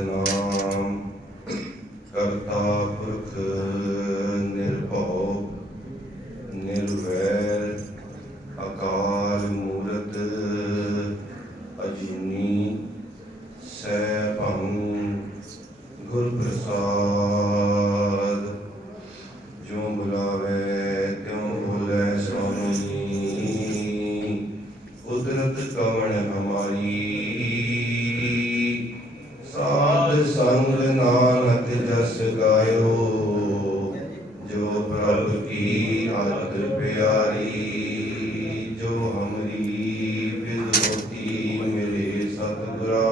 सतनाम करता पुरख निर्भव निर्वैर अकाल मूरत अजूनी सैभं गुर प्रसाद। जो बुलावे त्यों बोले स्वामी कुदरत कवण हमारी। साध संग नानक जस गायो जो प्रभु की आदत प्यारी। जो हमरी विद होती मेरे सतगुरा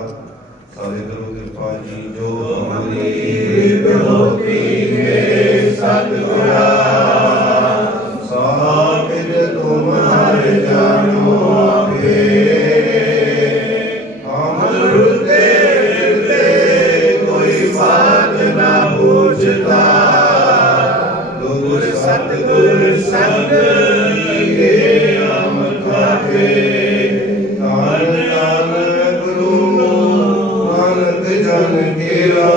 सारे करो कृपा जी। जो हमरी विद होती मेरे सतगुरा साबित तुम हर जानो आपे। हम रुते कोई बात ना पूछता गुर सतगुर संग के हम खाते। तान तान गुरु नानक जन केरा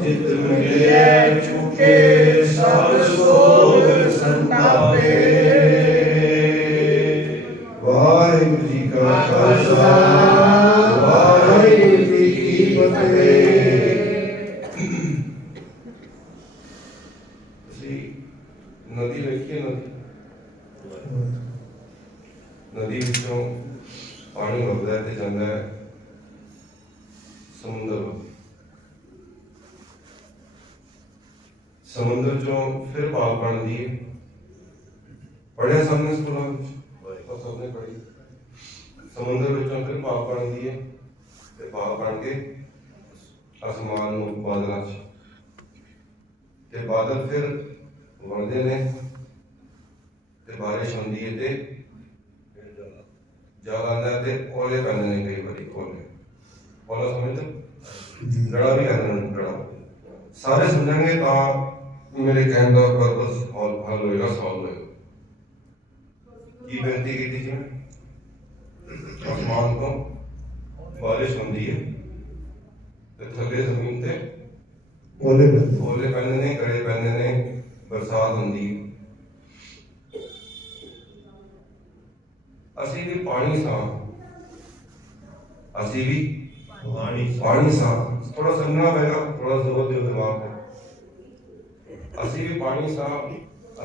जित मिले चुके सब सोग संतापे। वाहिगुरु जी का खालसा वाहिगुरु जी की फतेह। नदी ਵੇਖੀਏ नदी ਵਿੱਚੋਂ ਪਾਣੀ ਵਗਦਾ ਤੇ ਜਾਂਦਾ ਹੈ ਸਮੁੰਦਰ। ਸਮੁੰਦਰ ਚੋਂ ਫਿਰ ਭਾਗ ਬਣਦੀ ਹੈ। ਪੜਿਆ ਸਾਹਮਣੇ ਸਕੂਲਾਂ ਵਿੱਚ ਸਭ ਨੇ ਪੜ੍ਹੀ। ਸਮੁੰਦਰ ਵਿੱਚੋਂ ਫਿਰ ਭਾਗ ਬਣਦੀ ਹੈ ਤੇ ਭਾਗ ਬਣ ਕੇ ਅਸਮਾਨ ਨੂੰ ਬਾਦਲਾਂ 'ਚ ਤੇ ਬਾਦਲ ਫਿਰ ਬਣਦੇ ਨੇ ਤੇ ਬਾਰਿਸ਼ ਹੁੰਦੀ ਹੈ ਤੇ ਜਲ ਆਉਂਦਾ ਤੇ ਓਲੇ ਪੈਂਦੇ ਨੇ। ਕਈ ਵਾਰੀ ਓਲਾ ਸਮਝਦੇ ਗੜਾ ਵੀ ਕਹਿੰਦੇ ਨੇ। ਗੜਾ ਸਾਰੇ ਸਮਝਣਗੇ ਤਾਂ ਮੇਰੇ ਕਹਿਣ ਦਾ ਪਰਪਸ ਹੱਲ ਹੋਏਗਾ, ਸੋਲਵ ਹੋਏਗਾ। ਕੀ ਬੇਨਤੀ ਕੀਤੀ ਸੀ? ਅਸਮਾਨ ਤੋਂ ਬਾਰਿਸ਼ ਹੁੰਦੀ ਹੈ ਤੇ ਥੱਲੇ ਜ਼ਮੀਨ ਤੇ ਓਲੇ ਪੈਂਦੇ ਨੇ, ਗੜੇ ਪੈਂਦੇ ਨੇ, ਬਰਸਾਤ ਹੁੰਦੀ। ਅਸੀਂ ਵੀ ਪਾਣੀ ਸਾਂ, ਅਸੀਂ ਵੀ ਪਾਣੀ ਸਾਂ। ਥੋੜਾ ਸਮਝਣਾ ਪਏਗਾ, ਥੋੜਾ ਜ਼ੋਰ ਦਿਓ ਦਿਮਾਗ ਤੇ। ਅਸੀਂ ਵੀ ਪਾਣੀ ਸਾਂ,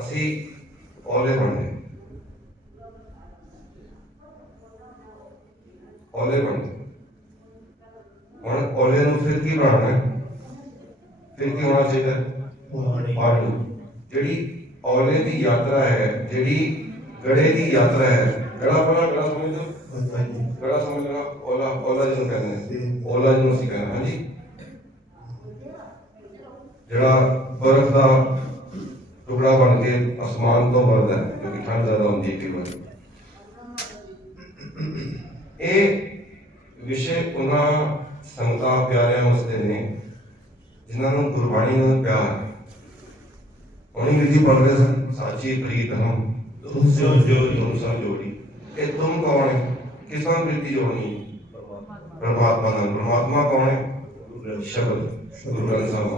ਅਸੀਂ ਓਲੇ ਬਣੇ। ਓਲੇ ਬਣੇ ਹੁਣ ਓਲੇ ਨੂੰ ਫਿਰ ਕੀ ਬਣਾਉਣਾ ਹੈ? ਫਿਰ ਕੀ ਹੋਣਾ ਚਾਹੀਦਾ? ਪਾਣੀ। ਜਿਹੜੀ ਔਲੇ ਦੀ ਯਾਤਰਾ ਹੈ, ਜਿਹੜੀ ਗੜੇ ਦੀ ਯਾਤਰਾ ਹੈ। ਗੜਾ ਪਹਿਲਾਂ ਗੜਾ ਸਮਝਦੇ ਹੋ? ਗੜਾ ਸਮਝਣਾ। ਓਲਾ ਜਿਹਨੂੰ ਕਹਿੰਦੇ ਨੇ, ਓਲਾ ਜਿਹਨੂੰ ਅਸੀਂ ਕਹਿੰਦੇ। ਹਾਂਜੀ, ਜਿਹੜਾ ਬਰਫ਼ ਦਾ ਟੁਕੜਾ ਬਣ ਕੇ ਅਸਮਾਨ ਤੋਂ ਵਰਦਾ ਹੈ ਕਿਉਂਕਿ ਠੰਡ ਜ਼ਿਆਦਾ ਹੁੰਦੀ ਹੈ ਕਈ ਵਾਰ। ਇਹ ਵਿਸ਼ੇ ਉਹਨਾਂ ਸੰਗਤਾਂ ਪਿਆਰਿਆਂ ਵਾਸਤੇ ਨੇ ਜਿਨ੍ਹਾਂ ਨੂੰ ਗੁਰਬਾਣੀ ਨਾਲ ਪਿਆਰ ਹੈ। ਉਹਨੀ ਵਿਧੀ ਪੜ੍ਹ ਰਹੇ ਸਨ। ਸਾਚੀ ਪ੍ਰੀਤ ਹਮ ਤੁਮ ਸੋ ਜੋੜੀ। ਇਹ ਤੁਮ ਕੌਣ ਹੈ? ਕਿਸ ਨਾਲ ਪ੍ਰੀਤੀ ਜੋੜਨੀ? ਪਰਮਾਤਮਾ ਨਾਲ। ਪਰਮਾਤਮਾ ਕੌਣ ਹੈ? ਸ਼ਬਦ, ਗੁਰੂ ਗ੍ਰੰਥ ਸਾਹਿਬ।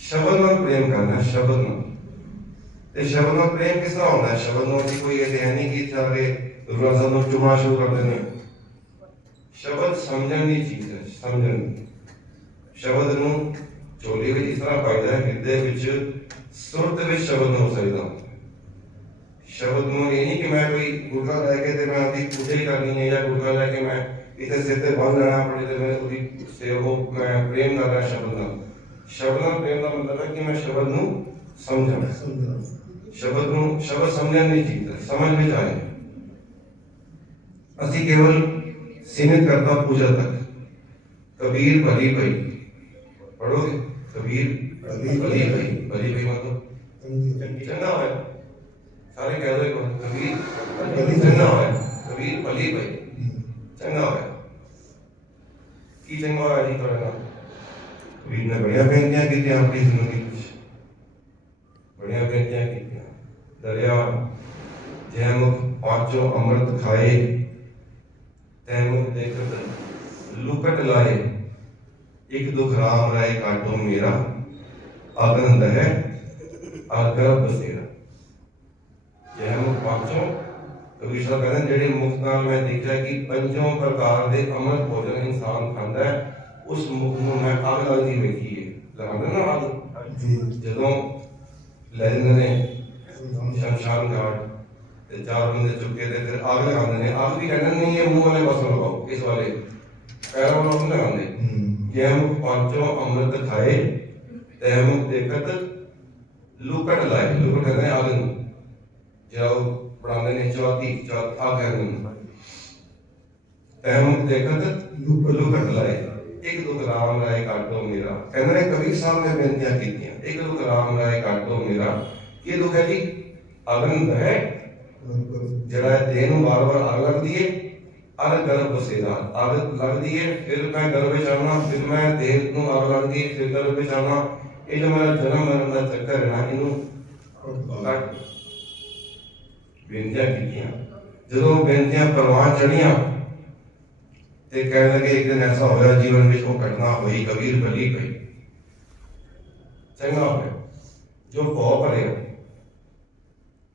ਸ਼ਬਦ ਨਾਲ ਪ੍ਰੇਮ ਕਰਨਾ, ਸ਼ਬਦ ਨਾਲ। ਤੇ ਸ਼ਬਦ ਨਾਲ ਪ੍ਰੇਮ ਕਿਸ ਤਰ੍ਹਾਂ ਹੁੰਦਾ ਹੈ? ਸ਼ਬਦ ਨੂੰ ਅਸੀਂ ਕੋਈ ਇਹ ਨਹੀਂ ਕਿ ਸਾਰੇ ਗੁਰੂ ਗ੍ਰੰਥ ਸਾਹਿਬ ਨੂੰ ਚੁਮਾ ਸ਼ੁਰੂ ਕਰਦੇ ਨੇ। ਸ਼ਬਦ ਸਮਝਣ ਦੀ ਚੀਜ਼ ਹੈ, ਸਮਝਣ। ਸ਼ਬਦ ਨੂੰ ਝੋਲੀ ਵਿੱਚ ਇਸ ਤਰ੍ਹਾਂ ਪਾਈਦਾ ਹੈ, ਹਿਰਦੇ ਵਿੱਚ ਸੁਰਤ ਵਿੱਚ ਸ਼ਬਦ ਨੂੰ ਉਸਾਰੀਦਾ ਹੁੰਦਾ ਹੈ। ਸ਼ਬਦ ਨੂੰ ਇਹ ਨਹੀਂ ਕਿ ਮੈਂ ਕੋਈ ਗੁਟਕਾ ਲੈ ਕੇ ਤੇ ਮੈਂ ਉਹਦੀ ਪੂਜਾ ਹੀ ਕਰਨੀ ਹੈ, ਜਾਂ ਗੁਟਕਾ ਲੈ ਕੇ ਮੈਂ ਇੱਥੇ ਸਿਰ ਤੇ ਬੰਨ ਲੈਣਾ ਆਪਣੇ ਤੇ ਮੈਂ ਉਹਦੀ ਸੇਵਾ, ਮੈਂ ਪ੍ਰੇਮ ਕਰ ਰਿਹਾ ਸ਼ਬਦ ਨਾਲ। ਸ਼ਬਦ ਨਾਲ ਪ੍ਰੇਮ ਦਾ ਮਤਲਬ ਹੈ ਕਿ ਮੈਂ ਸ਼ਬਦ ਨੂੰ ਸਮਝਾਂ। ਸ਼ਬਦ ਸਮਝਣ ਦੀ ਚੀਜ਼ ਹੈ, ਸਮਝ ਵਿੱਚ ਆਏ। ਅਸੀਂ ਕੇਵਲ सीमित करता पूजा तक। कबीर भली भई पढ़ोगे? कबीर भली भई मतलब चंगा होया। सारे कह दो कबीर चंगा होया, कबीर भली भई चंगा होया। की चंगा होया जी थोड़ा ना? कबीर ने बढ़िया बेनतियां की अपनी जिंदगी में, बढ़िया बेनतियां की। दरिया जय मुख पांचों अमृत खाए तैमुख देखत लुकट लाए, एक दुख राम राय काटो मेरा, अगन दह आगर बसेरा। जय मुख पांचों कबीर साहब कहते जेडे मुख नाल मैं देखा कि पंजों प्रकार के अमृत भोजन इंसान खाता है, उस मुख में मैं अग लगती वेखी है। लगाते ना अग जदों ले जाते ने शमशान घाट ते चार बंदे चुके थे फिर अग लगाते हैं। अग भी कहते नहीं है मुंह वाले पासों लगाओ, इस वाले पैरों वालों नहीं लगाते। यह मुख पांचों अमृत खाए, तह मुख देखत लुकट लाए। लुकट कहते हैं अग जाओ पढ़ाते ने चौथी अग तह मुख देखत लुकट लाए, एक दुख राम राय काटो मेरा। कहते कबीर साहब ने बेनतियां की, एक दुख राम राय काटो मेरा। ये दुख है जी अगन है जरा देह में बार बार अग लगती है, अग गर्भ बसेरा अग लगती है, फिर मैं गर्भ में आना, फिर मैं देह को अग लगती है, फिर गर्भ में आना। ये जो मेरा जन्म मरण का चक्कर है ना, इनू कट बेनतियां कीतियां। जो बेनतियां परवान चढ़ियां ते कह लगे एक दिन ऐसा होया जीवन में वो घटना हुई, कबीर बली पई चंगा हो जो भौ भरे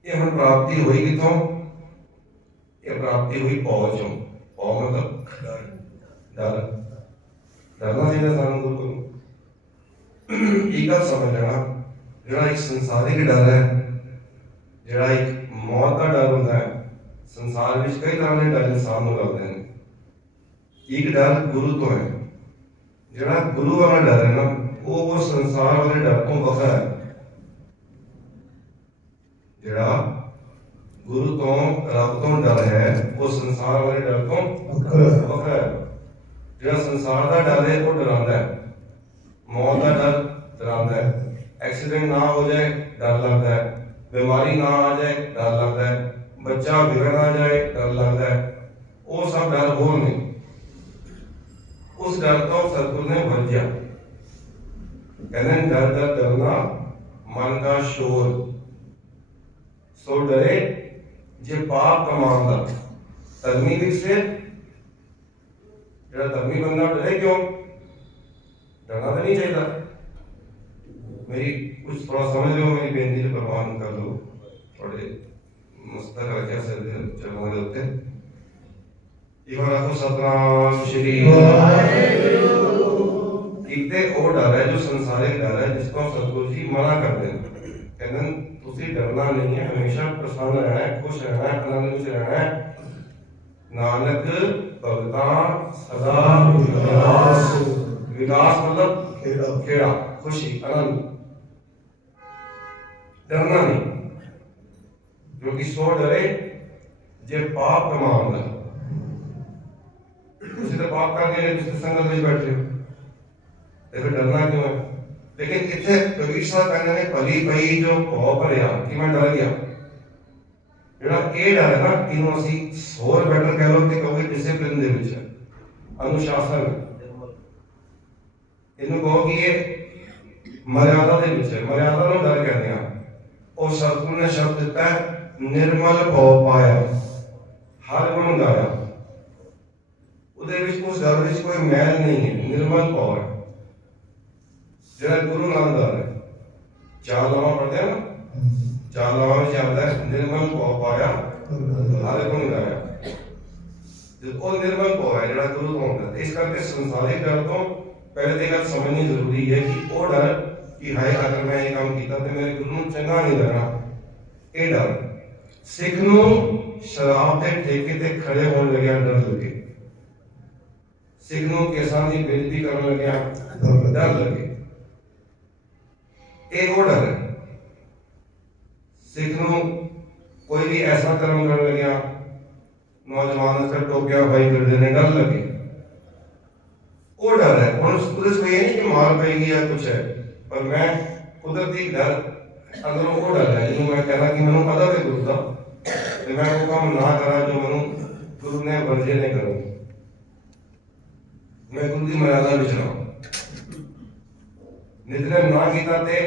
ये हम प्राप्ति हुई कितों? ये प्राप्ति हुई भौ चों। भौ मतलब डर, डरना चाहिए सानू गुरु एक समझना जरा एक संसारिक डर है, जरा एक मौत का डर होता है। संसार में कई तरह के डर इंसान को लगते हैं। एक डर गुरु तो है, जरा गुरु वाला डर है ना, वो संसार वाले डर तो वखरा है। जरा गुरु तो रब तो डर है, वो संसार वाले डर तो वखरा है। जरा संसार का डर है वो डरांदा है, मौत का डर डरांदा है, एक्सीडेंट ना हो जाए डर लगता है, बीमारी ना आ जाए डर लगता है, बच्चा बिगड़ ना जाए डर लगता है। वो सब डर हो नहीं, उस डर को सतगुरु ने भंजा। कहते डर डर डरना मन का शोर, सो डरे जे पाप कमांदा। धर्मी विकसे जरा धर्मी बंदा डरे क्यों? डरना तो नहीं चाहिए। मेरी कुछ थोड़ा समझ लो, मेरी बेनती को प्रवान कर लो, थोड़े मस्तक रखे सिर दे चरणों के उत्ते। एक बार आपको सतनाम श्री एक ते वो डर है जो संसारिक डर है, जिसको सतगुरु जी मना करते हैं। कहते हैं तुसी डरना नहीं है, हमेशा प्रसन्न रहना है, खुश रहना है, आनंद में रहना है। नानक भगता सदा विकास, विकास मतलब खेड़ा खुशी आनंद, डरना नहीं। क्योंकि सो डरे जे पाप कमांदा। उसी तो पाप करके जिस संगत में बैठे हो, फिर डरना क्यों है? लेकिन इतने कबीर साहब कहने ने भली पई जो भौ भरिया कि मैं डर गया। ਜਿਹੜਾ ਇਹ ਡਰ ਹੈ ਨਾ, ਇਹਨੂੰ ਅਸੀਂ ਹੋਰ ਬੈਟਰ ਕਹਿ ਲਓ ਕਿ ਕਹੋਗੇ ਡਿਸਿਪਲਿਨ ਦੇ ਵਿੱਚ, ਅਨੁਸ਼ਾਸਨ। ਇਹਨੂੰ ਕਹੋ ਕਿ ਇਹ ਮਰਿਆਦਾ ਦੇ ਵਿੱਚ ਹੈ, ਮਰਿਆਦਾ ਨੂੰ ਡਰ ਕਹਿੰਦੇ ਆ। ਉਹ ਸਤਿਗੁਰੂ ਨੇ ਸ਼ਬਦ ਦਿੱਤਾ ਨਿਰਮਲ ਭਉ ਪਾਇਆ, ਹਰ ਗੁਣ ਗਾਇਆ। ਉਹਦੇ ਵਿੱਚ ਉਸ ਡਰ ਵਿੱਚ ਕੋਈ ਮੈਲ ਨਹੀਂ ਹੈ, ਨਿਰਮਲ ਭਉ ਹੈ ਜਿਹੜਾ ਗੁਰੂ ਨਾਲ ਡਰ ਹੈ। ਚਾਰ ਲਾਵਾਂ ਪੜ੍ਹਦੇ ਆ ਨਾ, चार लावा में आता है निर्मल भौ पाया हर गुण गाया। जो निर्मल भौ है जरा गुरु तो होता है। इस करके संसारिक डर तो पहले तो गल समझनी जरूरी है कि वो डर कि हाय अगर मैं ये काम किया तो मेरे गुरु को चंगा नहीं लगना। ये डर सिख नूं शराब के ठेके ते खड़े होने लगे डर लगे, सिख नूं केसां दी बेइज्जती करने लगे डर लगे। एक वो डर है सिख नूं कोई भी ऐसा कर्म कर लग्या, नौजवान उसका टोकिया भाई कर देने डर लगे, वो डर है। और उसको ये नहीं कि मार पेगी या कुछ है, पर मैं कुदरती डर अंदरों वो डर है जिन्होंने मैं कहना कि मैंने पता भी गुरु का तो मैं वो काम ना करा जो मैंने गुरु ने वर्जे ने करूं, मैं गुरु की मर्यादा विच रहां। नितनेम ना कीता ते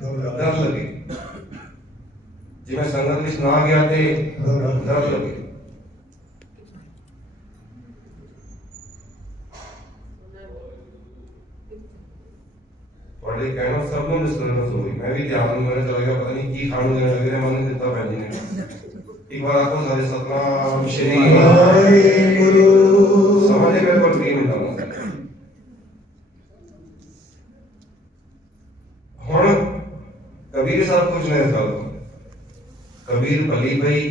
डर लगे, जी मैं संगत में ना गया थे डर लगे। ਤੁਹਾਡੇ ਕਹਿਣਾ ਸਭ ਨੂੰ ਡਿਸਟਰਬੈਂਸ ਹੋ ਗਈ। ਮੈਂ ਵੀ ਧਿਆਨ ਮੇਰਾ ਚਲਾ ਗਿਆ, ਪਤਾ ਨਹੀਂ ਕੀ ਖਾਣ ਨੂੰ ਦੇਣ ਲੱਗੇ ਨੇ, ਮਨ ਦਿੱਤਾ ਭੈਣ ਜੀ ਨੇ। ਇੱਕ ਵਾਰ ਆਖੋ ਸਾਰੇ ਸਤਨਾਮ ਸ਼੍ਰੀ ਵਾਹਿਗੁਰੂ। ਸਮਝੇ ਮੇਰੇ ਕੋਲ 3 ਮਿੰਟ ਆਉਂਦਾ। ਹੁਣ कबीर साहब कुछ नहीं था। कबीर भली भाई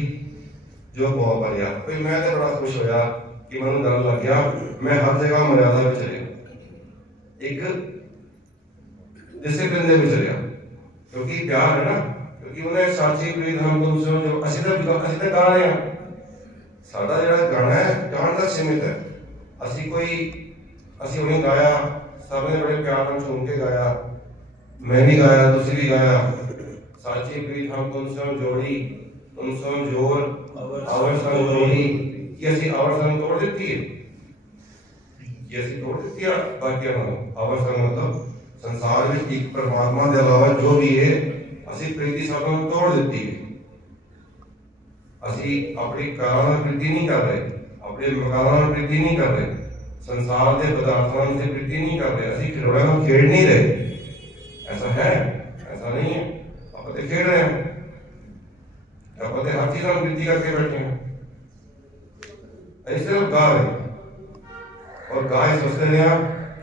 जो बहुत बढ़िया भाई, मैं तो बड़ा खुश होया कि मैं डर लग गया। मैं हर जगह मर्यादा में चलिया, एक डिसिप्लिन में चलिया, क्योंकि प्यार है ना। क्योंकि उन्हें साची प्रीत हम तुम सुनो जो असि तो गा रहे हैं, साडा जिहड़ा गाना है गान तक सीमित है। असि उन्हें गाया, सबने बड़े प्यार नाल सुन के गाया, मैं भी गाया, तुसी भी गाया। साची प्रीत हम तुमसे जोड़ी, तुमसे जोर आवर संग जोड़ी। कि असि आवर संग तोड़ देती है, कि असि तोड़ देती है बाकी ना। आवर संग मतलब संसार में एक परमात्मा के अलावा जो भी है, असि प्रीति सब तोड़ देती है। असि अपनी कारां नाल प्रीति नहीं कर रहे, अपने मकानां नाल प्रीति नहीं कर रहे, संसार के पदार्थों से प्रीति नहीं कर रहे, असि खिलौनों नाल खेड नहीं रहे। ऐसा है? ऐसा नहीं है। आप तो खेल रहे हैं, आप तो हर चीज हम प्रीति करके बैठे हैं। ऐसे लोग गा रहे और गाय सोचते हैं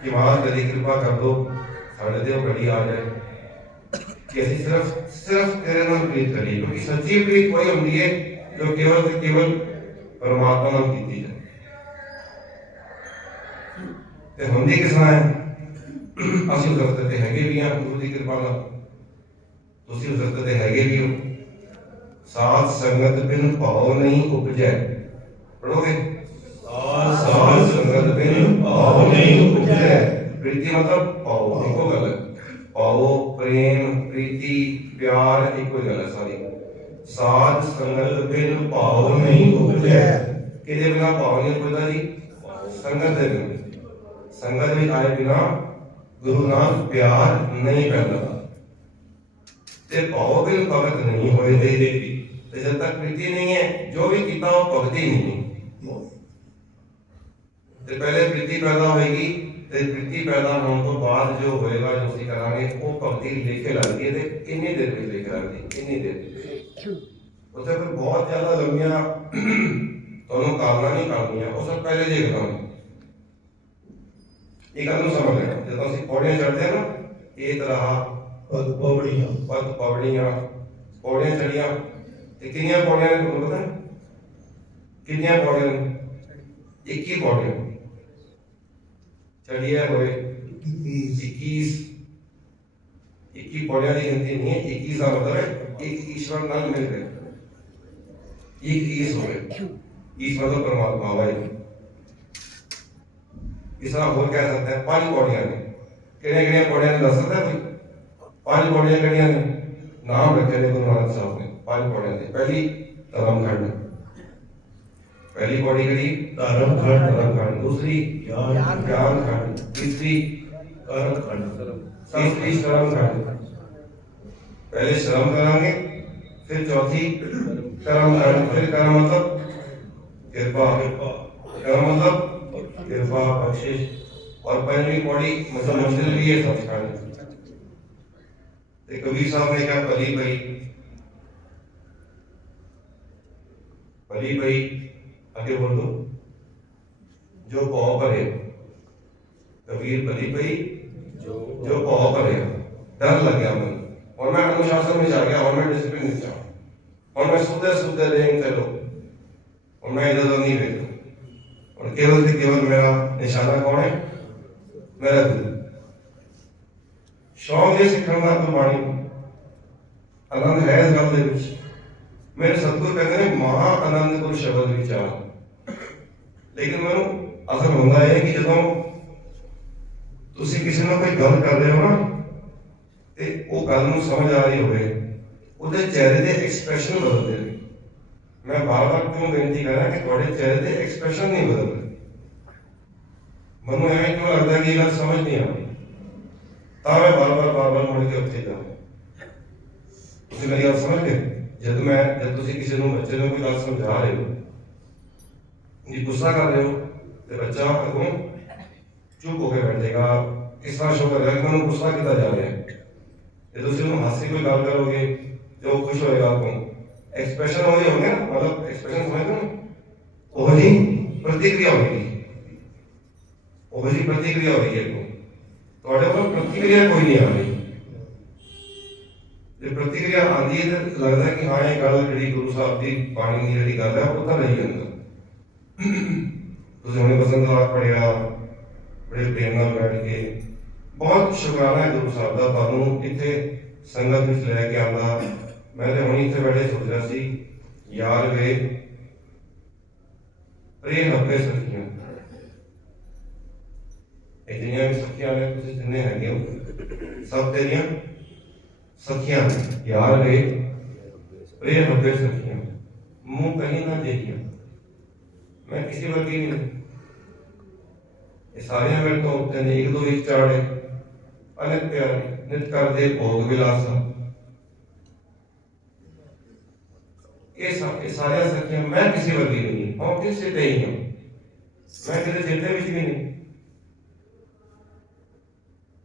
कि महाराज कभी कृपा कर दो, साढ़े देव घड़ी आ जाए कि ऐसी सिर्फ तेरे नाम प्रीत करिए। क्योंकि सच्ची प्रीत वही होती है जो केवल से केवल परमात्मा नाम की जाए। तो हम किस तरह है, ਅਸੀਂ ਉਸਰਤ ਤੇ ਹੈਗੇ ਵੀ ਆ ਗੁਰੂ ਦੀ ਕਿਰਪਾ ਨਾਲ, ਤੁਸੀਂ ਉਸਰਤ ਤੇ ਹੈਗੇ ਵੀ ਹੋ। ਸਾਧ ਸੰਗਤ ਬਿਨ ਭਾਉ ਨਹੀਂ ਉਪਜੈ। ਪੜੋਗੇ? ਸਾਧ ਸੰਗਤ ਬਿਨ ਭਾਉ ਨਹੀਂ ਉਪਜੈ। ਪ੍ਰੀਤੀ मतलब ਭਾਉ, ਇੱਕੋ ਗੱਲ ਹੈ। ਭਾਉ ਪ੍ਰੇਮ ਪ੍ਰੀਤੀ ਪਿਆਰ ਇੱਕੋ ਗੱਲ ਹੈ ਸਾਰੀ। ਸਾਧ ਸੰਗਤ ਬਿਨ ਭਾਉ ਨਹੀਂ ਉਪਜੈ। ਕਿਹਦੇ ਬਿਨਾ ਭਾਵ ਨਹੀਂ ਉਪਜਦਾ ਜੀ? ਸੰਗਤ ਦੇ ਬਿਨਾ। ਸੰਗਤ ਵਿੱਚ ਆਏ ਬਿਨਾ गुरु नाम प्यार नहीं पैदा, ते भाव बिन भगत नहीं होए दे देवी। ते जब तक प्रीति नहीं है, जो भी किया वो भक्ति नहीं। ते पहले प्रीति पैदा होगी, ते प्रीति पैदा होने तो बाद जो होएगा, जो सी करांगे वो भक्ति लेके लगती है। ते कितनी देर में लेके लगती, कितनी देर उसे फिर बहुत ज्यादा लंबिया दोनों कामना नहीं करनी है। वो सब पहले देखता हूँ एक गल समझ लेना। जब असं पौड़ियां चढ़ते हैं ना, ये तरह पद पौड़ियां चढ़िया, कितनी पौड़ियां ने तुमको पता है? कितनी पौड़ियां? 21 पौड़ियां चढ़िया हुए। 21 पौड़ियां की गिनती नहीं है। 21 का मतलब है एक ईश्वर नाम मिल गए, एक ईश हो गए। ईश मतलब परमात्मा भाई। इस तरह और कह सकते हैं 5 पौड़ियां ने। किहड़ियां पौड़ियां ने दस सकता है कोई? 5 पौड़ियां किहड़ियां ने? नाम रखे ने गुरु नानक साहब ने 5 पौड़ियां ने। पहली धर्म खंड, पहली पौड़ी करी धर्म खंड। दूसरी ज्ञान खंड। तीसरी कर्म खंड। तीसरी श्रम खंड। पहले श्रम करांगे, फिर चौथी कर्म खंड। फिर कर्म मतलब कृपा, कर्म मतलब कृपा बख्शिश। और 5वीं पौड़ी मतलब मंजिल भी है सचखंड। तो कबीर साहब ने क्या भली भाई, भली भाई आगे बोल दो जो भाव भरे। कबीर भली भाई जो भाव भरे। डर लग गया मन, और मैं अनुशासन में जा गया, और मैं डिसिप्लिन में जा, और मैं सुधे रेंग चलो, और मैं इधर नहीं रहता। और केवल से केवल मेरा निशाना कौन है? मेरा गुरु। शौक है सीखने का गुरबाणी, आनंद है इस गल दे विच। मेरे सतगुरु कहते हैं महा आनंद गुर शब्द विचार। लेकिन मैं असल होंदा है कि जदों तुसी किसी नाल कोई गल कर रहे हो ना, ते वो गल नूं समझ आ रही होवे, उहदे चेहरे दे एक्सप्रेशन बदलदे ने। मैं बार-बार क्यों बेनती कर रहा कि थोड़े चेहरे के एक्सप्रेशन नहीं बदल रहे। मनु ऐ क्यों लगता है कि ये समझ नहीं आ रही, तब मैं बार-बार मुड़ के उत्थे जाऊँ। तुसी मेरी गल समझ गए? जब तुसी किसी नूं बच्चे नूं कोई गल समझा रहे हो, जी गुस्सा कर रहे हो, तो बच्चा अगों चुप होकर बैठ जाएगा, इस तरह शो कर रहा है कि मैं गुस्सा किया जा रहा है। जो तुम उसमें हास्य कोई गल करोगे जो खुश होएगा आपको, एक्सप्रेशन हो होंगे ना, मतलब एक्सप्रेशन समझते हो, वो जी प्रतिक्रिया होगी, वो जी प्रतिक्रिया होगी आपको। ਤੁਹਾਡੇ ਕੋਲ प्रतिक्रिया कोई नहीं आ रही। जो प्रतिक्रिया आती है तो लगता है कि हाँ ये गल जी गुरु साहब की बाणी की जी गल है वो तो रही अंदर। तुम हमने बसंत राग पढ़िया बड़े प्रेम नाल बैठ के, बहुत शुकराना है गुरु साहब का तुहानू इत्थे संगत विच लैके आंदा। मैं तो हुण इत्थे बैठे सोच रहा सी यार वे प्रेम हब्बे सखियां, जिन्नियां भी सखियां ने तुसीं जिन्ने हैगे हो सब तेरियां सखियां यार वे प्रेम हब्बे सखियां, मुंह कहीं ना देखिया मैं किसी वर्गी नहीं। ये सारे मेरे तो होते हैं एक दो एक चाड़े अनेक प्यारे नित कर दे भोग विलासा। ये सारे सखियां मैं किसी वर्गी नहीं, और किसी ते ही हूं, मैं किसी चेते भी नहीं।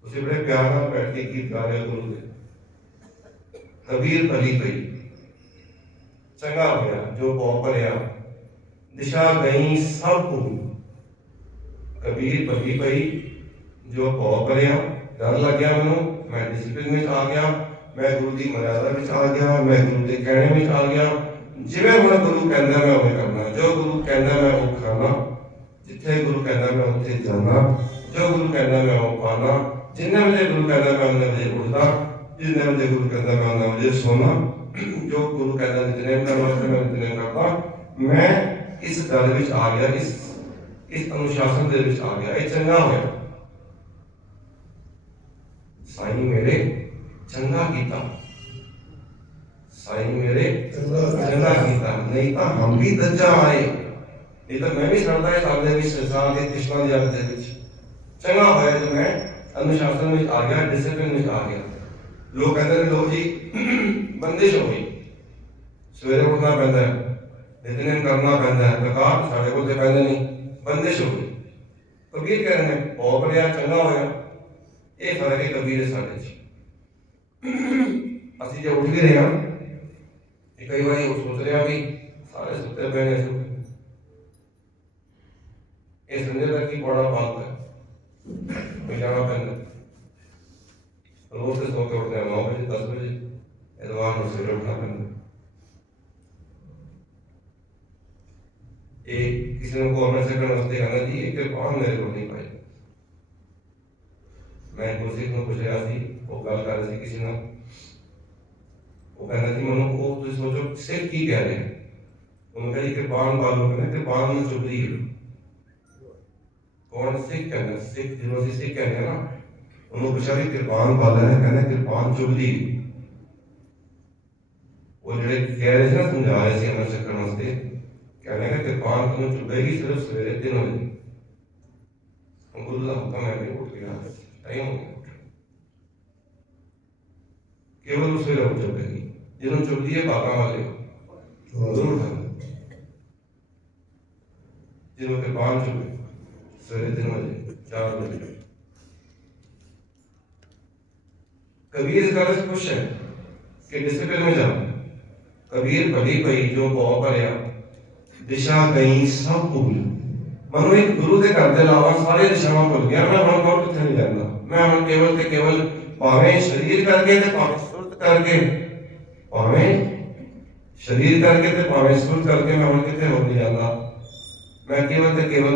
उसे बड़े प्यार नाल बैठ के गीत गा रहे गुरु दे, कबीर भली पई चंगा होया जो पौ भरिया, दिशा गई सब भूल। कबीर भली पई जो पौ भरिया, डर लग गया मैनू, मैं डिसिप्लिन में आ गया, मैं गुरु की मर्यादा में आ गया, मैं गुरु के कहने में आ गया। जिवें हुण गुरु कहंदा मैं उवें करना, जो गुरु कहंदा मैं वो खाना, जिथे गुरु कहंदा मैं उत्थे जाना, जो गुरु कहंदा मैं वो पाना, जिन्ने बजे गुरु कहंदा मैं उन्ने बजे उठदा, जिन्ने बजे गुरु कहंदा मैं उन्ने बजे सोना, जो गुरु कहंदा नितनेम करना मैं नितनेम करता। मैं इस गल विच आ गया, इस अनुशासन दे विच आ गया, ये चंगा होया। साईं मेरे चंगा कीता, साईं मेरे चंगा कीता, नहीं तो हम भी दज्जा आए, नहीं तो मैं भी सड़दा है साल दे विच संसार के कृष्णा दी आदत दे विच। चंगा होया जो मैं अनुशासन में आ गया, डिसिप्लिन में आ गया। लोग कहते हैं लो जी बंदिश हो गई, सवेरे उठना पैंदा है, नितनेम करना पैंदा है, प्रकार साढ़े कोल ते पैंदा नहीं, बंदिश हो गई। कबीर कह रहे हैं बहुत बढ़िया चंगा होया। ये फर्क है कबीर साढ़े च। असि जो उठ भी रहे हैं कई बार वो सोच रहे भी सारे सुते पे ने, ये संजय तक की बड़ा बात है, मैं जाना पैंदा रोज से सो के उठते हैं 9 बजे 10 बजे, एतवार को सवेरे उठना पैंदा। एक किसी ने को अपने सेकंड वास्ते कहना जी एक कृपान मेरे को नहीं पाई। मैं गुरसिख को पूछ रहा थी, वो गल कर रही थी किसी ने, वो कहना जी मनो को तुम सोचो सिख की कह रहे हैं, उन्होंने कहा कृपान बालों कहना कृपान में चुभ रही है। कौन सिख कहना, सिख जिन्होंने सिख कहने ना, उन्होंने पूछा भी कृपान बाला है, कहना कृपान चुभ रही है। वो जो कह रहे थे ना समझा रहे थे हमें सकन वास्ते, कहने का कृपान तुम्हें चुभेगी सिर्फ सवेरे 3 बजे। गुरु का हुक्म है कि उठ गया टाइम हो गया, केवल उस वेले उठ चुभेगी, जिन्होंने चुभ दिए बाबा वाले जरूर उठा, जिन्होंने कृपान चुभे सवेरे 3 बजे 4 बजे। कबीर इस गल से खुश है कि डिसिप्लिन में जाओ। कबीर भली पई जो पौ भरिया, दिशा गई सब भूल। मनो एक गुरु के घर के अलावा सारे दिशावां भुल गया, मैं हुण बहुत किथे नहीं जांदा, मैं हुण केवल ते केवल भावें शरीर करके ते भावें सुरत करके, भावें शरीर करके ते भावें सुरत करके मैं हुण किथे हो नहीं जांदा। मैं केवल ते केवल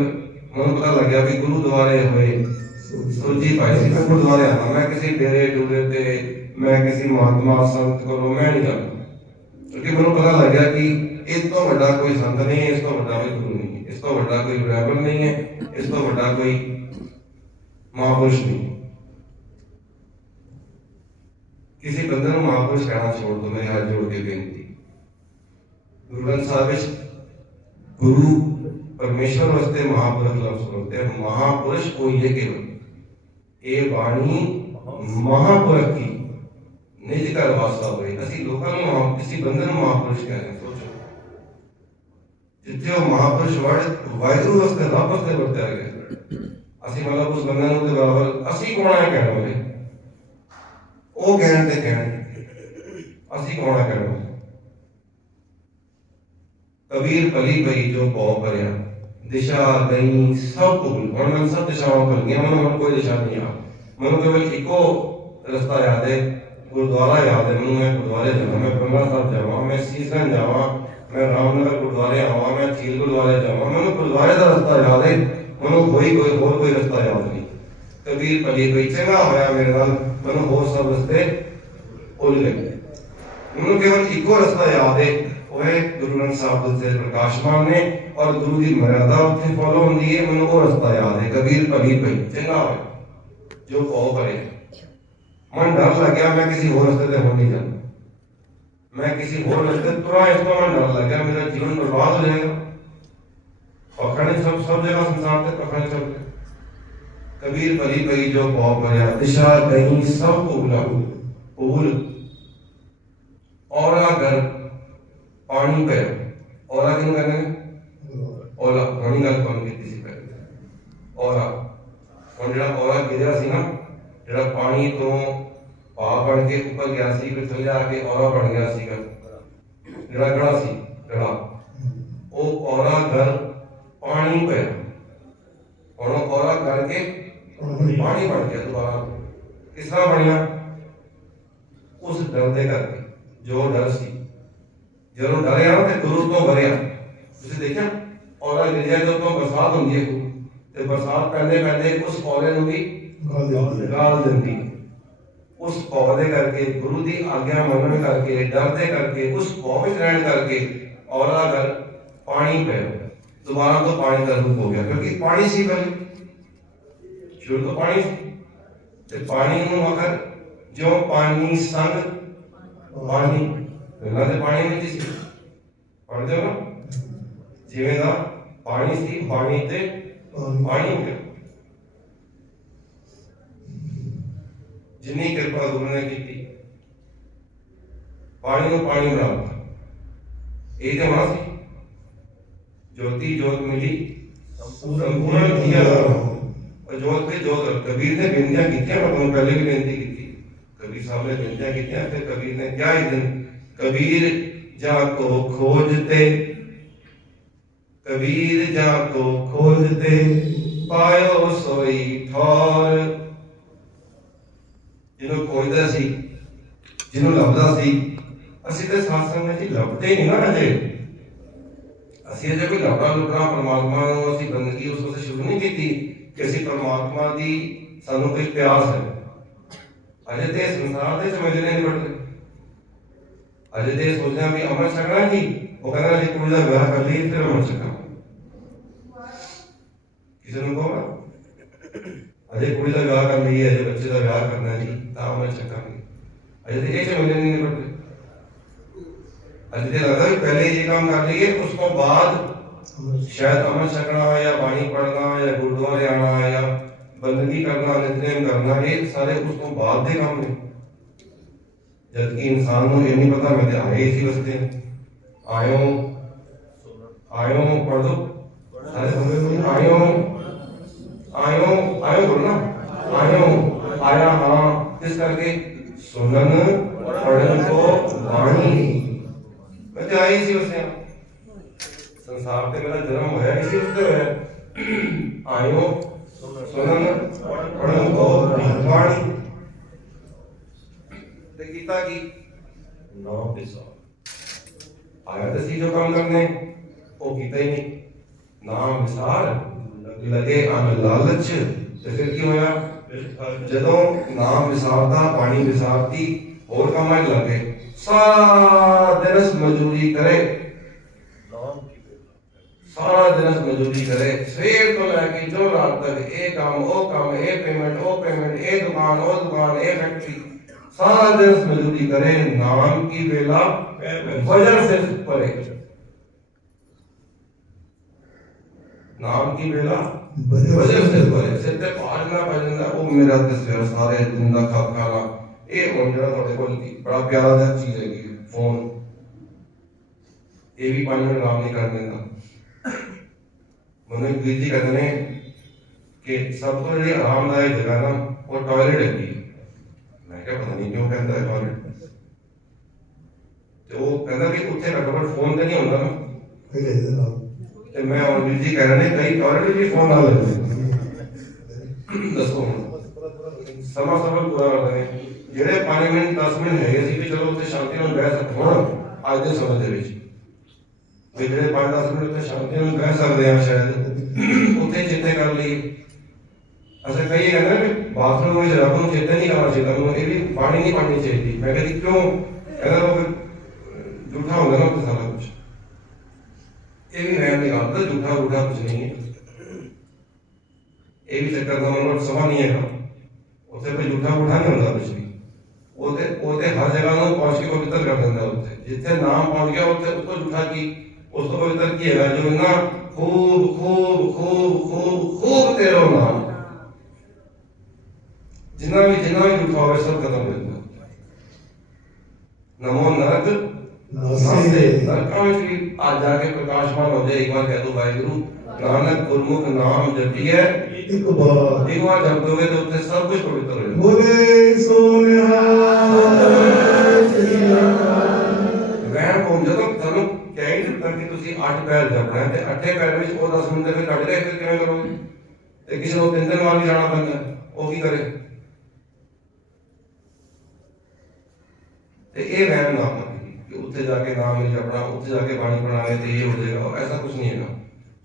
मन पता लग गया कि गुरु द्वारे होए सुरजी पाई सी, मैं गुरुद्वारे आना, मैं किसी डेरे डूरे ते मैं किसी महात्मा संत को मैं नहीं जाता, क्योंकि मैं पता लग गया कि इस तो बड़ा कोई संत नहीं है, इस तो बड़ा कोई गुरु नहीं है, इस तो बड़ा कोई ब्राह्मण नहीं है, इस तो बड़ा कोई महापुरुष नहीं। किसी बंदे को महापुरुष कहना छोड़ दो, मेरे हाथ जोड़ के बेनती। गुरु ग्रंथ साहब गुरु परमेश्वर वास्ते महापुरुष लफ्ज बोलते हैं, महापुरुष कोई है केवल ये वाणी महापुरुष की निज कर वास्ता होए। असि लोकां नूं किसी बंदे नूं महापुरुष कह रहे हैं, सोचो जिथे वो महापुरुष वर्ड वाहिगुरू वास्ते रब वास्ते वरतया गया, ਅਸੀਂ ਮਤਲਬ ਉਸ ਬੰਦੇ ਨੂੰ ਦੇ ਬਰਾਬਰ ਅਸੀਂ ਕੌਣ ਹੈ ਕਹਿਣ ਵਾਲੇ, ਉਹ ਕਹਿਣ ਤੇ ਕਹਿਣ ਅਸੀਂ ਕੌਣ ਹੈ ਕਹਿਣ ਵਾਲੇ। ਕਬੀਰ ਭਲੀ ਭਈ ਜੋ ਭਉ ਭਰਿਆ, ਦਿਸ਼ਾ ਗਈ ਸਭ ਭੁੱਲ। ਹੁਣ ਮੈਨੂੰ ਸਭ ਦਿਸ਼ਾਵਾਂ ਭੁੱਲ ਗਈਆਂ, ਮੈਨੂੰ ਹੁਣ ਕੋਈ ਦਿਸ਼ਾ ਨਹੀਂ ਆ, ਮੈਨੂੰ ਕੇਵਲ ਇੱਕੋ ਰਸਤਾ ਯਾਦ ਹੈ, ਗੁਰਦੁਆਰਾ याद है। मैं गुरुद्वारे जावा, मैं बंगला साहब जावा, मैं सीसगंज जावा, मैं रामनगर गुरुद्वारे आवा, मैं झील गुरुद्वारे जावा, मैं गुरुद्वारे का रास्ता याद है, मैं कोई होर कोई रास्ता याद नहीं। कबीर भली भई चंगा होया मेरे नाल, मैं होर सब रास्ते भुल गए। मैं केवल इको रास्ता याद है, वो है गुरु ग्रंथ साहब से प्रकाशमान ने और गुरु की मर्यादा उत्थे फॉलो होंदी है। मैं वो रास्ता याद है, कबीर भली भई चंगा होया जो भौ भरे। मन डर लग गया, मैं किसी और रास्ते से हो नहीं जाता, मैं किसी और रास्ते तुरा, इसको मन डर लग गया, मेरा जीवन बर्बाद हो जाएगा। पखड़े सब जगह संसार से पखड़े सब। कबीर भली भई जो भौ भरिया, दिशा गई सब भूल। औरा घर पानी पे, औरा किन करने ओला पानी गल कौन कीती सी पहले औरा। और जेड़ा औरा गिरया सी ना, जेड़ा पानी तो पा बन के ऊपर गया सी, फिर थल्ले आके औरा बन गया सी। जेड़ा गड़ा सी गड़ा, वो औरा घर पानी पे, और औरा करके पानी बन गया दोबारा। किस तरह बनया? उस डर दे करके, जो डर सी, जो डरिया ना ते गुरु तो भरिया। तुसीं देखिया औरा गिरिया जो तो बरसात होंदी है, ते बरसात पहले उस औरे नूं भी गाल दिंदी। उस पौधे करके, गुरु की आज्ञा मनन करके, डरते करके, उस पौधे रहने करके औरा घर पानी पे दोबारा तो पानी का रूप हो गया, क्योंकि पानी सी पहले, शुरू तो पानी सी। पानी नूं अगर जो पानी संग पानी पहला तो पानी में सी पढ़ते हो ना, जिवें दा पानी सी, पानी ते पानी हो गया। जिन्नी कृपा गुरु ने की, पानी को पानी बना ये तो वहां सी ज्योति जोत मिली संपूर्ण किया, और जोत पे जोत। कबीर ने बेनतियां की, मैं पहले भी बेनती की, कबीर साहब ने बेनतियां की, फिर कबीर ने क्या ही दिन, कबीर जाको खोजते, कबीर जाको खोजते, पायो सोई ठौर। जिन्हों खोजदा सी, जिन्हों लभदा सी, असीं ते सत्संग में जी लभदे नहीं ना अजे। असीं अजे कोई लभदा लुभदा परमात्मा नूं असीं बंदगी उस वक्त शुरू नहीं की कि असीं परमात्मा दी सानूं कोई प्यास है। अजे ते संसार दे समझने नहीं पड़ते, अजे ते सोचना भी अमर छकना ही, वो कहना जी कुड़ी दा विआह कर लईए फिर अमर छकां। किसी नूं कहो अजे कुड़ी दा विआह कर लईए, अजे बच्चे दा विआह करना जी तां अमर छकांगे। अजे ते ये समझने नहीं पड़ते, अजे ते लगदा भी पहले ये काम कर लईए, उसको बाद शायद अमर छकना या बाणी पढ़ना या गुरुद्वारे आना या बंदगी करना, नितनेम करना, ये सारे उसको बाद दे काम ने। जबकि इंसान को ये नहीं पता मैं आए इसी वास्ते आयो पढ़ दो सारे आयो आयो आयो बोलो ना, आयो आया हाँ, किस करके सुनन पढ़न को वाणी। मैं तो आई इसी वास्ते, संसार पे मेरा जन्म होया इसी वास्ते होया। आयो सुनन पढ़न को वाणी। गीता की नौ आया तो सी जो काम करने वो कीता ही नहीं। नाम विसार लगे अन लालच, तो फिर क्यों होया? जदों नाम विसारता, पानी विसारती, और काम लग गए, सारा दिवस मजदूरी करे, सारा दिवस मजदूरी करे, सवेर तो लैके जो रात तक ए काम ओ काम, ए पेमेंट, ए दुकान, ए फैक्ट्री, सारा दिन मजदूरी करे, नाम की बेला वजन से परे, नाम की बेला वजन से परे। सिर्फ पाजना भजना वो मेरा तस्वीर सारे दिन का खाना ये हुन जेड़ा तुहाडे कोल बड़ा प्यारा दा चीज है फोन, ये भी 5 मिनट काम नहीं कर देता। मैंने वीर जी कहते हैं कि सब तो जी आरामदायक जगह ना वो टॉयलेट है। मैं क्या पता नहीं क्यों कहता है टॉयलेट, तो वो कहता कि उत्थे घट्टो घट फोन तो नहीं होता ना, तो मैं और वीर जी कह रहे हैं कई टॉयलेट भी फोन ला लेते हैं। दसो समा सफल पूरा करते हैं ਜਿਹੜੇ 5 ਮਿੰਟ 10 ਮਿੰਟ ਹੈਗੇ ਸੀ ਵੀ ਚਲੋ ਉੱਥੇ ਸ਼ਾਂਤੀ ਨਾਲ ਬਹਿ ਸਕਦੇ ਹੁਣ ਅੱਜ ਦੇ ਸਮੇਂ ਦੇ ਵਿੱਚ ਵੀ ਜਿਹੜੇ 5-10 ਮਿੰਟ ਉੱਥੇ ਸ਼ਾਂਤੀ ਨਾਲ ਬਹਿ ਸਕਦੇ ਆ ਸ਼ਾਇਦ ਉੱਥੇ ਚੇਤੇ ਕਰ ਲਈ। ਅਸੀਂ ਕਈ ਕਹਿੰਦੇ ਨੇ ਬਾਥਰੂਮ ਵਿੱਚ ਰੱਬ ਨੂੰ ਚੇਤੇ ਨਹੀਂ ਕਰਨਾ ਚਾਹੀਦਾ, ਉਹਨੂੰ ਇਹ ਵੀ ਪਾਣੀ ਨਹੀਂ ਪਾਣੀ ਚਾਹੀਦੀ। ਮੈਂ ਕਹਿੰਦੀ ਕਿਉਂ? ਕਹਿੰਦਾ ਉਹ ਝੂਠਾ ਹੁੰਦਾ ਨਾ ਉੱਥੇ ਸਾਰਾ ਕੁਝ, ਇਹ ਵੀ ਰਹਿਣ ਦੀ ਗੱਲ ਤਾਂ ਝੂਠਾ ਕੁਝ ਨਹੀਂ ਹੈ, ਇਹ ਵੀ ਚੱਕਰ ਦਾ ਮਤਲਬ ਸਮਾਂ ਨਹੀਂ ਹੈਗਾ। ਉੱਥੇ ਕੋਈ ਝੂਠਾ ਨਹੀਂ ਹੁੰਦਾ ਕੁਝ ਵੀ, ਉਹਦੇ ਹਰ ਜਗ੍ਹਾ ਨੂੰ ਪਹੁੰਚ ਕੇ ਪਵਿੱਤਰ ਕਰ ਦਿੰਦਾ। ਉੱਥੇ ਜਿੱਥੇ ਨਾਮ ਪਹੁੰਚ ਗਿਆ ਉੱਥੇ ਉਸ ਤੋਂ ਝੂਠਾ ਕੀ, ਉਸ ਤੋਂ ਪਵਿੱਤਰ ਕੀ ਹੈਗਾ? ਜੋ ਇੰਨਾ ਖੂਬ ਖੂਬ ਖੂਬ ਖੂਬ ਖੂਬ ਤੇਰਾ ਨਾਮ, ਜਿੰਨਾ ਵੀ ਝੂਠਾ ਹੋਵੇ ਸਭ ਖਤਮ ਹੋ ਜਾਂਦਾ। ਨਮੋ ਨਰਕ ਨਾਸਤੇ ਨਰਕਾਂ ਵਿੱਚ ਵੀ ਆ ਜਾ ਕੇ ਪ੍ਰਕਾਸ਼ਮਾਨ ਹੋ ਜਾਏ। ਇੱਕ ਵਾਰ ਕਹਿ ਦੋ ਵਾਹਿਗੁਰੂ ਨਾਨਕ ਗੁਰਮੁਖ ਨਾਮ ਜਪੀਐ ਇੱਕ ਵਾਰ ਜਪ ਦੋਗੇ ਤਾਂ ਉੱਥੇ ਸਭ ਕੁਝ ਪਵਿੱਤਰ ਹੋ ਜਾਏਗਾ। ਬੋਲੇ ਸੋਨਿਹਾ ਵੈਣ ਕੋਮ ਜਦੋਂ ਤੁਹਾਨੂੰ ਕਹਿ ਦਿੱਤਾ ਕਿ ਤੁਸੀਂ 8 ਪੈਰ ਜਪਣਾ ਹੈ ਤੇ 8 ਪੈਰ ਵਿੱਚ ਉਹ 10 ਮਿੰਟ ਦੇ ਕੱਢ ਰਹੇ ਫਿਰ ਕਿਵੇਂ ਕਰੋਗੇ? ਤੇ ਕਿਸੇ ਨੂੰ 3 ਵਾਰ ਵੀ ਜਾਣਾ ਪੈਂਦਾ, ਉਹ ਕੀ ਕਰੇ? ਤੇ ਇਹ ਵਹਿਮ ਨਾ ਕਿ ਉੱਥੇ ਜਾ ਕੇ ਨਾਮ ਨਹੀਂ ਜਪਣਾ, ਉੱਥੇ ਜਾ ਕੇ ਬਾਣੀ ਬਣਾਵੇ ਤੇ ਇਹ ਹੋ ਜਾਏਗਾ, ਐਸਾ ਕੁਝ ਨਹੀਂ ਹੈਗਾ।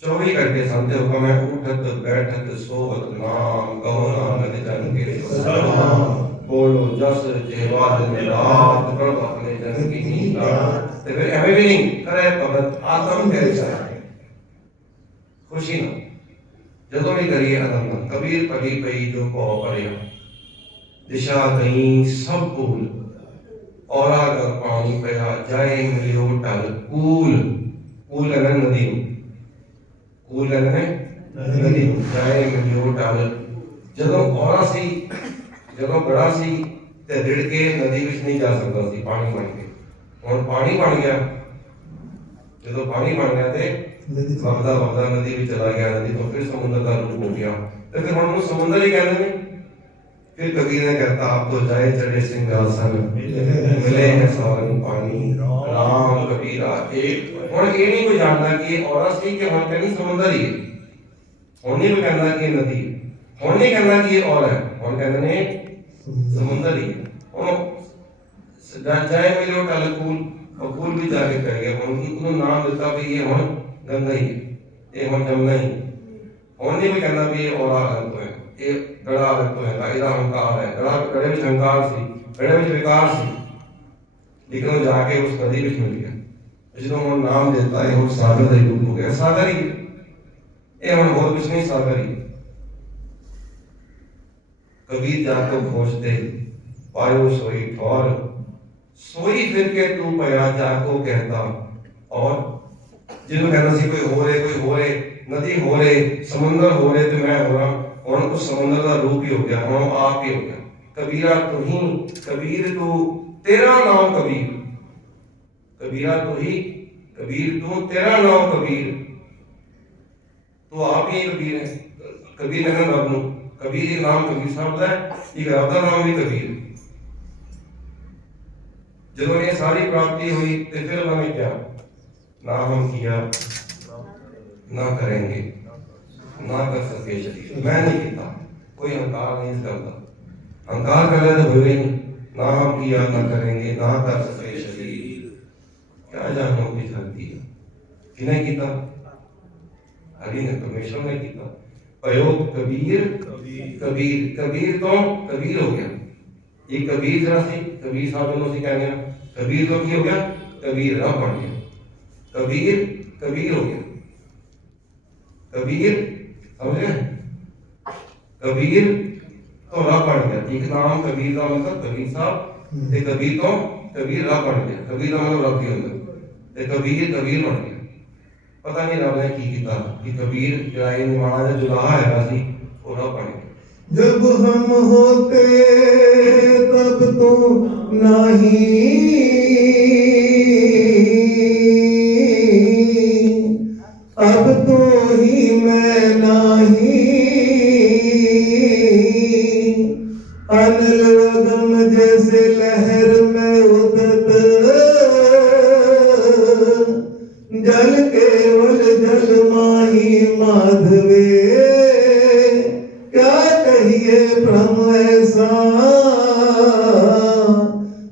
24 घंटे संत हुक्म है उठत बैठत सोवत नाम कहो नानक जन के सलाम बोलो जस जेवा दिन रात प्रभ अपने जन की नींद ते फिर एवे भी नहीं करे भगत आत्म कैसा खुशी ना ਜਦੋਂ ਵੀ ਕਰੀਏ ਆਨੰਦ। ਕਬੀਰ ਭਲੀ ਪਈ ਜੋ ਭਉ ਭਰਿਆ ਦਿਸ਼ਾ ਗਈ ਸਭ ਭੂਲ ਔਰਾ ਕਰ ਪਾਣੀ ਪਿਆ ਜਾਏ ਮਿਲਿਓ ਟਲ ਕੂਲ ਕੂਲ ਹੈ ਨਦੀ ਨੂੰ ਕੂਲ ਕਹਿੰਦੇ ਨੇ ਨਦੀ ਨੂੰ ਜਾਏ ਮਿਲਿਓ ਟਲ। ਜਦੋਂ ਔਰਾ ਸੀ ਜਦੋਂ ਬੜਾ ਸੀ ਤੇ ਰਿੜ ਕੇ ਨਦੀ ਵਿੱਚ ਨਹੀਂ ਜਾ ਸਕਦਾ ਸੀ, ਪਾਣੀ ਬਣ ਕੇ। ਹੁਣ ਪਾਣੀ ਬਣ ਗਿਆ, ਜਦੋਂ ਪਾਣੀ ਬਣ ਗਿਆ ਤੇ ਵਗਦਾ ਵਗਦਾ ਨਦੀ ਵਿੱਚ ਚਲਾ ਗਿਆ, ਨਦੀ ਤੋਂ ਫਿਰ ਸਮੁੰਦਰ ਦਾ ਰੂਪ ਹੋ ਗਿਆ ਤੇ ਫਿਰ ਹੁਣ ਨੂੰ ਸਮੁੰਦਰ ਹੀ ਕਹਿੰਦੇ ਨੇ। फिर कबीर ने कहता आप तो जाए चढ़े सिंहासन मिले हैं सावन पानी राम कबीरा एक। और ये नहीं कोई जानता कि ये औरत सी के वहां कहीं समुद्र ही है, और नहीं कोई कहना कि नदी, और नहीं कहना कि ये और है, और कहना ने समुद्र ही है। और जाए मिले वो टलकूल और कूल भी जाके कह गया, उनको नाम देता कि ये हम गंगा ही है, ये हम जमुना ही। और नहीं कोई कहना कि ये और है ये गड़ा तो है ਇਹਦਾ ਹੰਕਾਰ ਹੈ। ਗੜੇ ਵਿੱਚ ਹੰਕਾਰ ਸੀ, ਗੜੇ ਵਿੱਚ ਵਿਕਾਰ ਸੀ, ਲੇਕਿਨ ਉਹ ਜਾ ਕੇ ਉਸ ਨਦੀ ਵਿੱਚ ਮਿਲ ਗਿਆ। ਜਦੋਂ ਹੁਣ ਨਾਮ ਦਿੱਤਾ ਇਹ ਹੁਣ ਸਾਗਰ ਦਾ ਰੂਪ ਹੋ ਗਿਆ। ਸਾਗਰ ਹੀ ਇਹ ਹੁਣ ਹੋਰ ਕੁਝ ਨਹੀਂ, ਸਾਗਰ ਹੀ। कबीर जाको खोजते पायो सोई ठौर सोई फिर के तू पया जाको कहता। और जिन्हों कहना सी कोई हो रहे नदी हो रहे समुंदर हो रहे तो मैं हो रहा, और उस समुद्र का रूप ही हो गया, हम आप ही हो गया। कबीरा तू ही कबीर तू तेरा नाम कबीर, कबीरा तू ही कबीर तू तेरा नाम कबीर, तो आप ही कबीर है। कबीर कहना रब नूं, कबीर ही नाम कबीर साहब का है, एक रब का नाम भी कबीर। जब ये सारी प्राप्ति हुई तो फिर उन्होंने क्या ना हम किया ना करेंगे ना कर सके शरीर। मैं नहीं किया, कोई अहंकार नहीं करता, अहंकार कर ले तो हुए नहीं। ना हम किया ना करेंगे ना कर सके शरीर, क्या जानो की शक्ति है किने किया? हरि ने परमेश्वर ने किया। प्रयोग कबीर कबीर कबीर तो कबीर हो गया। ये कबीर जरा सी कबीर साहब ने उसे कहने कबीर तो क्या हो गया? कबीर राह बन गया, कबीर कबीर हो गया। कबीर समझे, कबीर तो राह बन गया। एक नाम कबीर का मतलब कबीर साहब ते कबीर तो कबीर राह बन गया। कबीर का मतलब राह की होता ते कबीर कबीर बन गया। पता नहीं रब ने की किया कि कबीर जो ये निमाना जो जुलाहा है सी वो राह बन गया। जब हम होते तब तो नहीं, अब तो ही मैं नहीं, माधवे क्या कहिए भ्रम ऐसा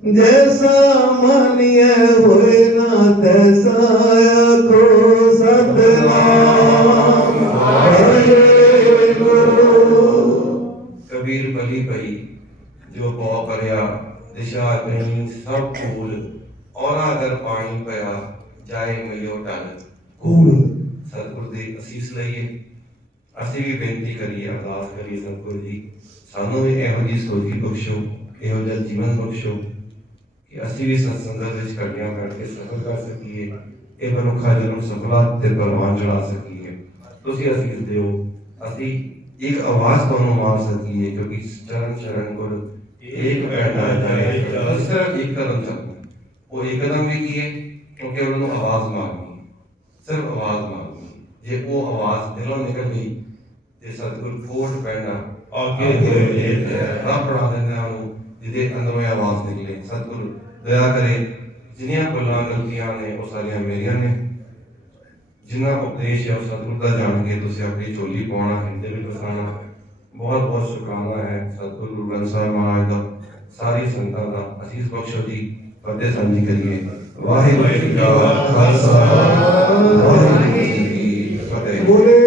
जैसा मानिए होए ना तैसा को सतनाम कबीर बली पई जो पौ करया दिशा कहीं सब फूल और अगर पानी पया जाए मिलियो टल कूल सतगुर ਦੀ ਅਸੀਸ ਲਈਏ ਅਸੀਂ ਵੀ ਬੇਨਤੀ ਕਰੀਏ ਅਰਦਾਸ ਕਰੀਏ ਸਤਿਗੁਰੂ ਜੀ ਸਾਨੂੰ ਵੀ ਇਹੋ ਜਿਹੀ ਸੋਝੀ ਬਖਸ਼ੋ ਇਹੋ ਜਿਹਾ ਜੀਵਨ ਬਖਸ਼ੋ ਕਿ ਅਸੀਂ ਵੀ ਸਤਸੰਗਤ ਵਿੱਚ ਕੜੀਆਂ ਬੈਠ ਕੇ ਸਫਲ ਕਰ ਸਕੀਏ ਇਹ ਮਨੁੱਖਾ ਜਨਮ ਸਫਲਾ ਤੇ ਪ੍ਰਵਾਨ ਚੜਾ ਸਕੀਏ ਤੁਸੀਂ ਅਸੀਸ ਦਿਓ ਅਸੀਂ ਇੱਕ ਆਵਾਜ਼ ਤੁਹਾਨੂੰ ਮਾਰ ਸਕੀਏ ਕਿਉਂਕਿ ਚਰਨ ਚਰਨ ਗੁਰ ਇੱਕ ਬੈਠਾ ਜਾਏ ਸਿਰਫ ਇੱਕ ਕਦਮ ਚੱਲਣਾ ਉਹ ਇੱਕ ਕਦਮ ਵੀ ਕੀ ਹੈ ਕਿਉਂਕਿ ਉਹਨੂੰ ਆਵਾਜ਼ ਮਾਰਨੀ ਸਿਰਫ ਆਵਾਜ਼ ਮਾਰਨੀ ਜੇ ਉਹ ਆਵਾਜ਼ ਦਿਲੋਂ ਨਿਕਲ ਗਈ ਤੇ ਸਤਿਗੁਰ ਕੋਟ ਪੈਣਾ ਅੱਗੇ ਰੱਬ ਬਣਾ ਦਿੰਦਾ ਉਹਨੂੰ ਜਿਹਦੇ ਅੰਦਰੋਂ ਇਹ ਆਵਾਜ਼ ਨਿਕਲੇ ਸਤਿਗੁਰ ਦਇਆ ਕਰੇ ਜਿੰਨੀਆਂ ਭੁੱਲਾਂ ਗਲਤੀਆਂ ਨੇ ਉਹ ਸਾਰੀਆਂ ਮੇਰੀਆਂ ਨੇ ਜਿੰਨਾ ਉਪਦੇਸ਼ ਹੈ ਉਹ ਸਤਿਗੁਰ ਦਾ ਜਾਣ ਕੇ ਤੁਸੀਂ ਆਪਣੀ ਝੋਲੀ ਪਾਉਣਾ ਹਿੰਦੇ ਵਿੱਚ ਵਸਾਉਣਾ ਬਹੁਤ ਬਹੁਤ ਸ਼ੁਕਰਾਨਾ ਹੈ ਸਤਿਗੁਰੂ ਗੁਰੂ ਗ੍ਰੰਥ ਸਾਹਿਬ ਮਹਾਰਾਜ ਦਾ ਸਾਰੀ ਸੰਗਤਾਂ ਦਾ ਅਸੀਸ ਬਖਸ਼ੋ ਜੀ ਫਤਿਹ ਸਾਂਝੀ ਕਰੀਏ ਵਾਹਿਗੁਰੂ ਜੀ ਕਾ ਖਾਲਸਾ ਵਾਹਿਗੁਰੂ ਜੀ ਕੀ ਫਤਿਹ।